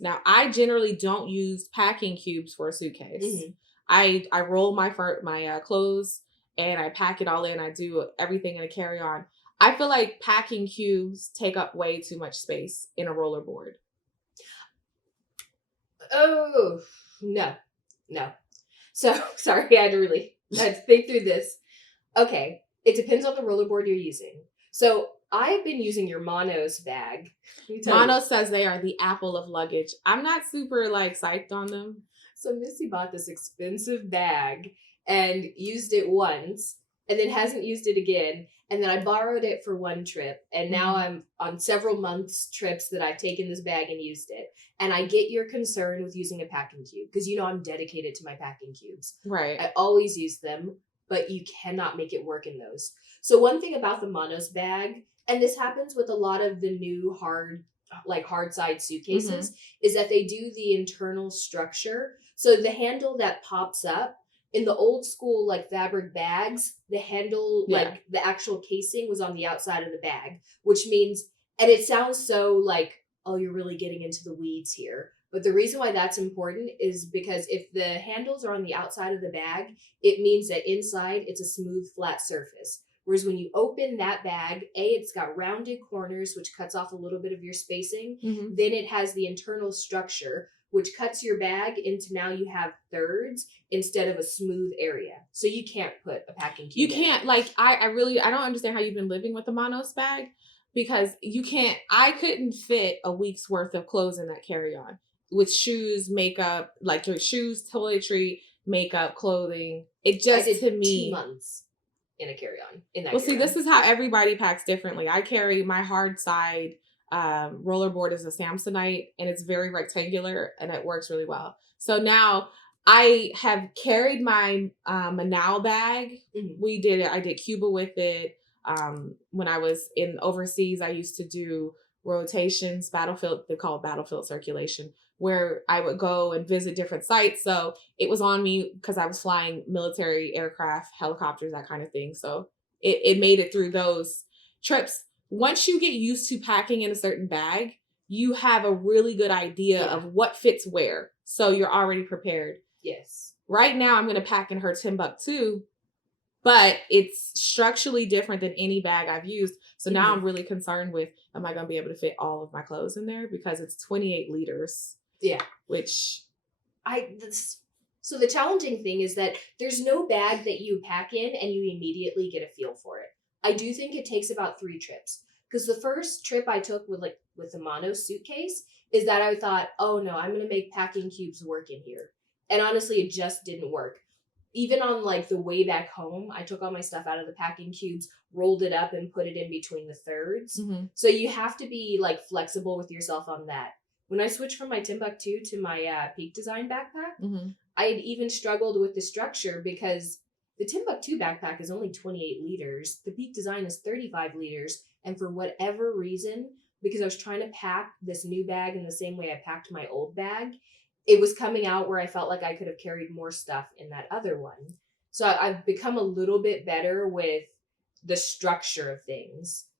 Now, I generally don't use packing cubes for a suitcase. Hmm. I roll my clothes and I pack it all in. I do everything in a carry on. I feel like packing cubes take up way too much space in a rollerboard. Oh, no, no. So sorry, I had to think through this. Okay, it depends on the rollerboard you're using. So I've been using your Monos bag. Let me tell you. Mono says they are the apple of luggage. I'm not super like psyched on them. So Missy bought this expensive bag and used it once and then hasn't used it again. And then I borrowed it for one trip. And now Mhm. I'm on several months trips that I've taken this bag and used it. And I get your concern with using a packing cube because I'm dedicated to my packing cubes. Right. I always use them, but you cannot make it work in those. So one thing about the Monos bag, and this happens with a lot of the new hard side Mhm. suitcases, is that they do the internal structure. So the handle that pops up in the old school like fabric bags, the handle, Yeah. like the actual casing was on the outside of the bag, which means, and it sounds so like, oh, you're really getting into the weeds here. But the reason why that's important is because if the handles are on the outside of the bag, it means that inside it's a smooth, flat surface. Whereas when you open that bag, it's got rounded corners, which cuts off a little bit of your spacing. Mhm. Then it has the internal structure, which cuts your bag into now you have thirds instead of a smooth area. So you can't put a packing You cube in it. can't like I really I don't understand how you've been living with the Monos bag because you can't I couldn't fit a week's worth of clothes in that carry-on with shoes, makeup, like your shoes, toiletry, makeup, clothing. It I just did to 2 me. months in a carry-on, in that Well, see, this carry-on. is how everybody packs differently. I carry my hard side rollerboard is a Samsonite and it's very rectangular and it works really well. So now I have carried my Manal bag. Mhm. We did it. I did Cuba with it. When I was in overseas, I used to do rotations, battlefield, they call it battlefield circulation, where I would go and visit different sites. So it was on me because I was flying military aircraft, helicopters, that kind of thing. So it made it through those trips. Once you get used to packing in a certain bag, you have a really good idea Yeah. of what fits where. So you're already prepared. Yes. Right now, I'm going to pack in her Timbuktu, but it's structurally different than any bag I've used. So now Hmm. I'm really concerned with, am I going to be able to fit all of my clothes in there? Because it's 28 liters, Yeah. which, I this so the challenging thing is that there's no bag that you pack in and you immediately get a feel for it. I do think it takes about 3 trips. Because the first trip I took with the mono suitcase is that I thought, oh no, I'm gonna make packing cubes work in here. And honestly, it just didn't work. Even on like the way back home, I took all my stuff out of the packing cubes, rolled it up, and put it in between the thirds. mhm. So you have to be like flexible with yourself on that. When I switched from my Timbuktu to my Peak Design backpack, Mhm. I had even struggled with the structure because the Timbuktu backpack is only 28 liters. The Peak Design is 35 liters. And for whatever reason, because I was trying to pack this new bag in the same way I packed my old bag, it was coming out where I felt like I could have carried more stuff in that other one. So I've become a little bit better with the structure of things.